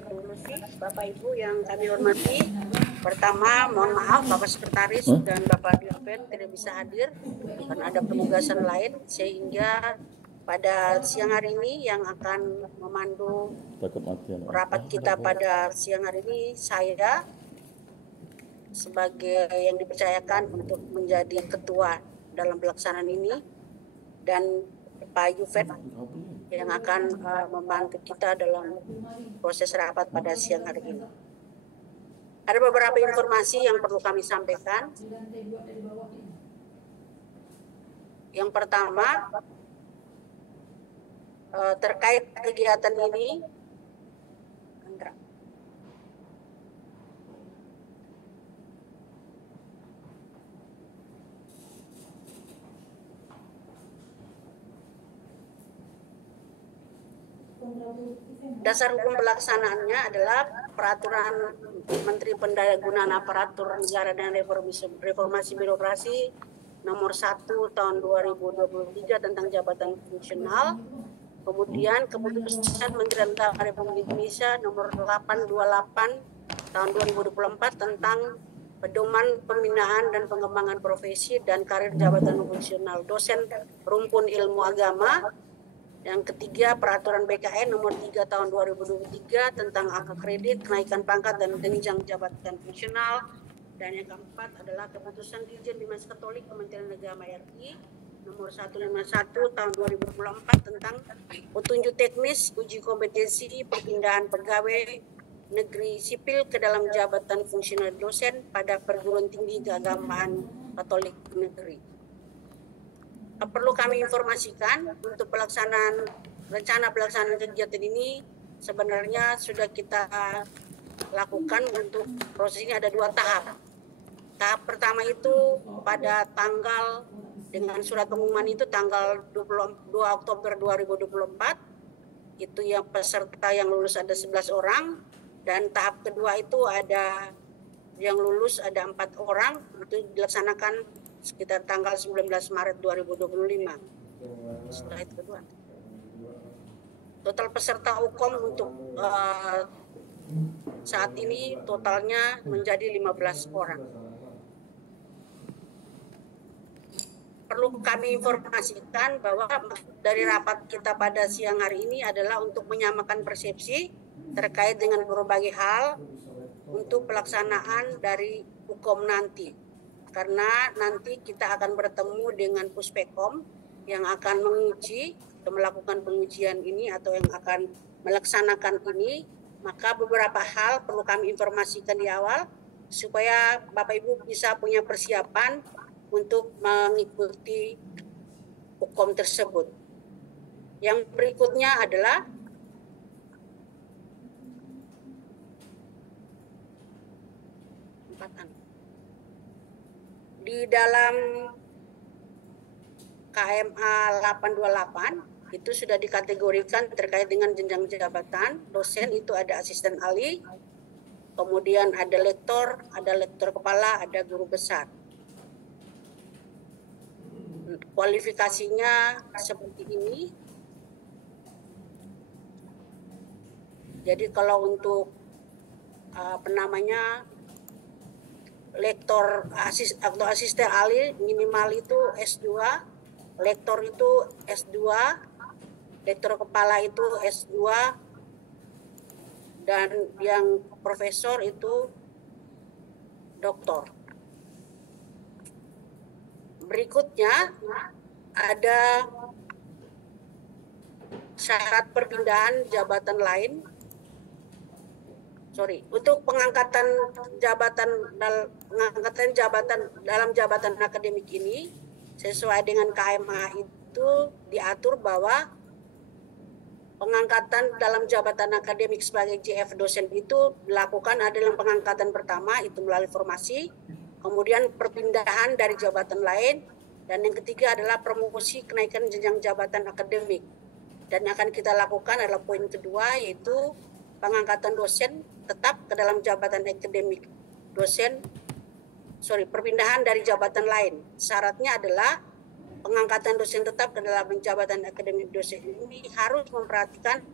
Ibu Lucy, Bapak Ibu yang kami hormati. Pertama, mohon maaf Bapak Sekretaris dan Bapak Dirjen tidak bisa hadir karena ada penugasan lain, sehingga pada siang hari ini yang akan memandu rapat kita pada siang hari ini saya sebagai yang dipercayakan untuk menjadi ketua dalam pelaksanaan ini, dan Pak Yufet yang akan membantu kita dalam proses rapat pada siang hari ini. Ada beberapa informasi yang perlu kami sampaikan. Yang pertama, terkait kegiatan ini, dasar hukum pelaksanaannya adalah Peraturan Menteri Pendayagunaan Aparatur Negara dan Reformasi Birokrasi Nomor 1 Tahun 2023 tentang jabatan fungsional. Kemudian Keputusan Menteri Agama Republik Indonesia Nomor 828 Tahun 2024 tentang pedoman pembinaan dan pengembangan profesi dan karir jabatan fungsional dosen rumpun ilmu agama. Yang ketiga, Peraturan BKN Nomor 3 Tahun 2023 tentang angka kredit, kenaikan pangkat dan jenjang jabatan fungsional. Dan yang keempat adalah Keputusan Dirjen Dinas Katolik Kementerian Agama RI Nomor 151 Tahun 2024 tentang petunjuk teknis uji kompetensi perpindahan pegawai negeri sipil ke dalam jabatan fungsional dosen pada perguruan tinggi keagamaan Katolik negeri. Perlu kami informasikan untuk rencana pelaksanaan kegiatan ini sebenarnya sudah kita lakukan. Untuk proses ini ada 2 tahap. Tahap pertama itu pada tanggal dengan surat pengumuman itu tanggal 22 Oktober 2024, itu yang peserta yang lulus ada 11 orang, dan tahap kedua itu ada yang lulus ada 4 orang, itu dilaksanakan sekitar tanggal 19 Maret 2025. Setelah itu kedua. Total peserta UKOM untuk saat ini totalnya menjadi 15 orang. Perlu kami informasikan bahwa dari rapat kita pada siang hari ini adalah untuk menyamakan persepsi terkait dengan berbagai hal untuk pelaksanaan dari UKOM nanti. Karena nanti kita akan bertemu dengan Puspekom yang akan menguji atau melakukan pengujian ini atau yang akan melaksanakan ini, maka beberapa hal perlu kami informasikan di awal supaya Bapak Ibu bisa punya persiapan untuk mengikuti UKOM tersebut. Yang berikutnya adalah di dalam KMA 828 itu sudah dikategorikan terkait dengan jenjang jabatan dosen, itu ada asisten ahli, kemudian ada lektor kepala, ada guru besar. Kualifikasinya seperti ini. Jadi kalau untuk lektor atau asisten ahli minimal itu S2, lektor itu S2, lektor kepala itu S2, dan yang profesor itu doktor. Berikutnya ada syarat perpindahan jabatan lain. Untuk pengangkatan jabatan dalam jabatan akademik ini sesuai dengan KMA itu diatur bahwa pengangkatan dalam jabatan akademik sebagai JF dosen itu dilakukan adalah pengangkatan pertama itu melalui formasi, kemudian perpindahan dari jabatan lain, dan yang ketiga adalah promosi kenaikan jenjang jabatan akademik. Dan yang akan kita lakukan adalah poin kedua, yaitu pengangkatan dosen tetap ke dalam jabatan akademik perpindahan dari jabatan lain. Syaratnya adalah pengangkatan dosen tetap ke dalam jabatan akademik dosen ini harus memperhatikan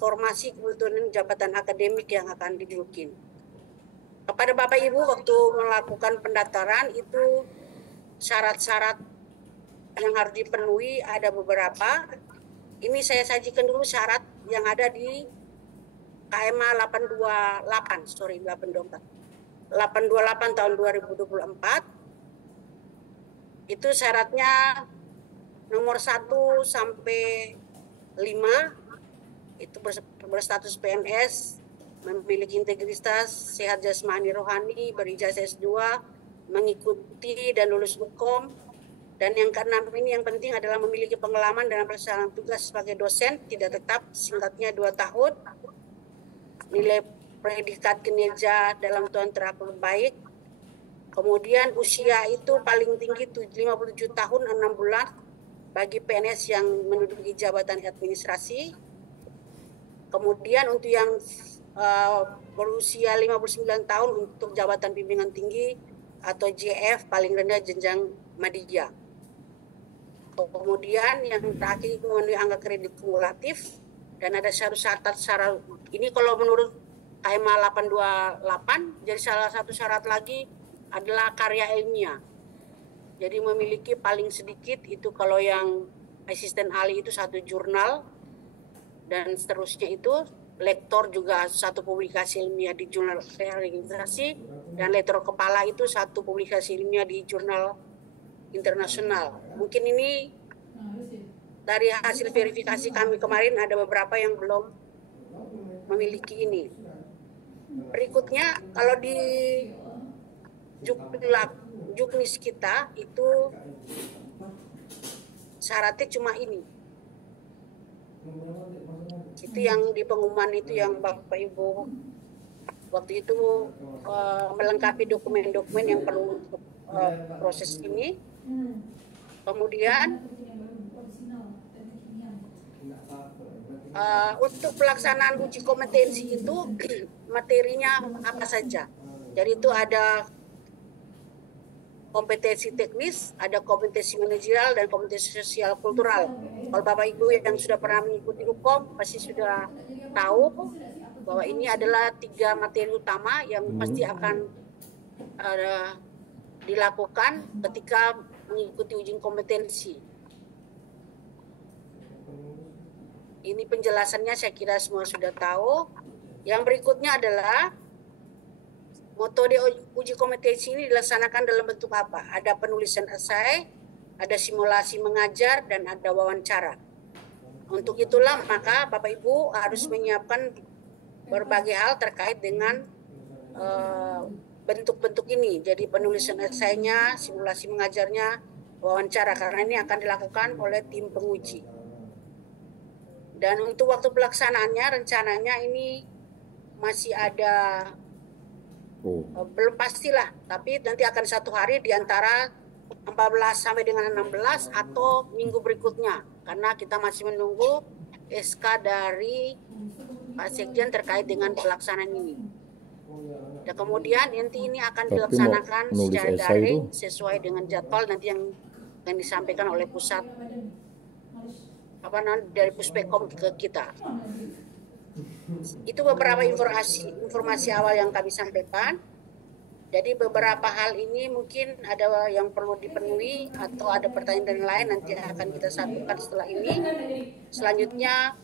informasi kebutuhan jabatan akademik yang akan didudukin. Kepada Bapak Ibu waktu melakukan pendaftaran itu syarat-syarat yang harus dipenuhi ada beberapa. Ini saya sajikan dulu syarat yang ada di KMA 828 tahun 2024. Itu syaratnya nomor 1 sampai 5 itu berstatus PNS, memiliki integritas, sehat jasmani rohani, berijazah S2, mengikuti dan lulus hukum. Dan yang keenam ini yang penting adalah memiliki pengalaman dalam pelaksanaan tugas sebagai dosen tidak tetap, singkatnya 2 tahun, nilai predikat kinerja dalam tahun terakhir baik. Kemudian usia itu paling tinggi 57 tahun 6 bulan bagi PNS yang menduduki jabatan administrasi. Kemudian untuk yang berusia 59 tahun untuk jabatan pimpinan tinggi atau JF paling rendah jenjang madya. Kemudian yang terakhir memenuhi angka kredit kumulatif dan ada syarat ini kalau menurut KMA 828 jadi salah satu syarat lagi adalah karya ilmiah. Jadi memiliki paling sedikit itu kalau yang asisten ahli itu 1 jurnal dan seterusnya itu lektor juga 1 publikasi ilmiah di jurnal realisasi dan lektor kepala itu 1 publikasi ilmiah di jurnal internasional. Mungkin ini dari hasil verifikasi kami kemarin ada beberapa yang belum memiliki ini. Berikutnya kalau di juknis kita itu syaratnya cuma ini. Itu yang di pengumuman itu yang Bapak Ibu waktu itu melengkapi dokumen-dokumen yang perlu untuk proses ini. Kemudian untuk pelaksanaan uji kompetensi itu materinya apa saja. Jadi itu ada kompetensi teknis, ada kompetensi manajerial dan kompetensi sosial kultural. Kalau Bapak Ibu yang sudah pernah mengikuti hukum pasti sudah tahu bahwa ini adalah 3 materi utama yang pasti akan dilakukan ketika mengikuti uji kompetensi. Ini penjelasannya saya kira semua sudah tahu. Yang berikutnya adalah metode uji kompetensi ini dilaksanakan dalam bentuk apa? Ada penulisan esai, ada simulasi mengajar, dan ada wawancara. Untuk itulah maka Bapak Ibu harus menyiapkan berbagai hal terkait dengan bentuk-bentuk ini. Jadi penulisan esainya, simulasi mengajarnya, wawancara, karena ini akan dilakukan oleh tim penguji. Dan untuk waktu pelaksanaannya rencananya ini masih ada belum pastilah, tapi nanti akan 1 hari di antara 14 sampai dengan 16 atau minggu berikutnya, karena kita masih menunggu SK dari Pak Sekjen terkait dengan pelaksanaan ini. Dan kemudian nanti ini akan dilaksanakan secara daring sesuai dengan jadwal nanti yang disampaikan oleh pusat dari Puspekom ke kita. Itu beberapa informasi awal yang kami sampaikan. Jadi beberapa hal ini mungkin ada yang perlu dipenuhi atau ada pertanyaan lain nanti akan kita satukan setelah ini. Selanjutnya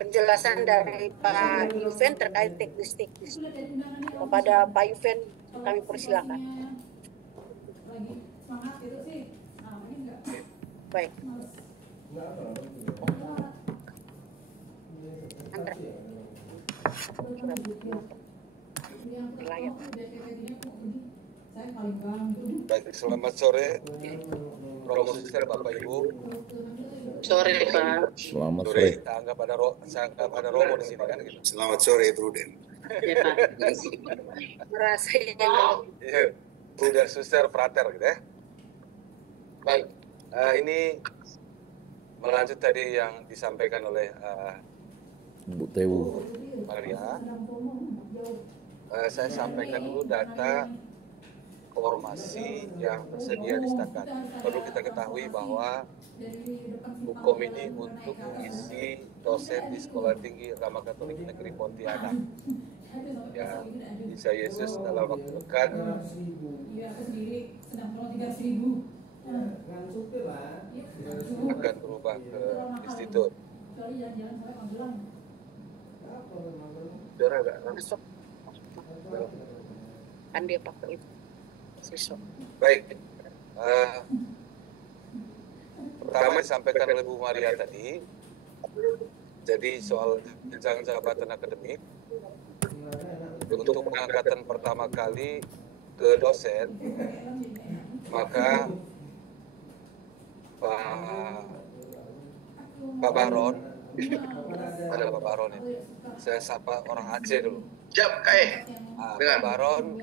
penjelasan dari Pak Yuven terkait teknis-teknis. Kepada Pak Yuven kami persilakan. Baik. Baik, selamat sore, Romo Sister, Bapak Ibu. Sore Pak. Selamat sore. Saya anggap ada Romo di sini kan gitu. Selamat sore, Bruden. Ya Pak. Merasa Iya, Bruder, Suster, Frater gitu ya. Baik, ini melanjut tadi yang disampaikan oleh Bu Tewu. Maria. Saya sampaikan dulu data formasi yang tersedia di Setakat. Perlu kita ketahui bahwa Hukum ini untuk mengisi dosen di Sekolah Tinggi Agama Katolik Negeri Pontianak. Ya, Isa Yesus dalam waktu dekat akan berubah ke institut. Saudara nggak? Masuk. Kan dia pakai itu. Siswa. Baik. Pertama disampaikan oleh Bu Maria tadi, jadi soal jenjang jabatan akademik untuk pengangkatan pertama kali ke dosen, maka Pak Baron, ada Pak Baron ini, saya sapa orang Aceh dulu. Siap, Pak Baron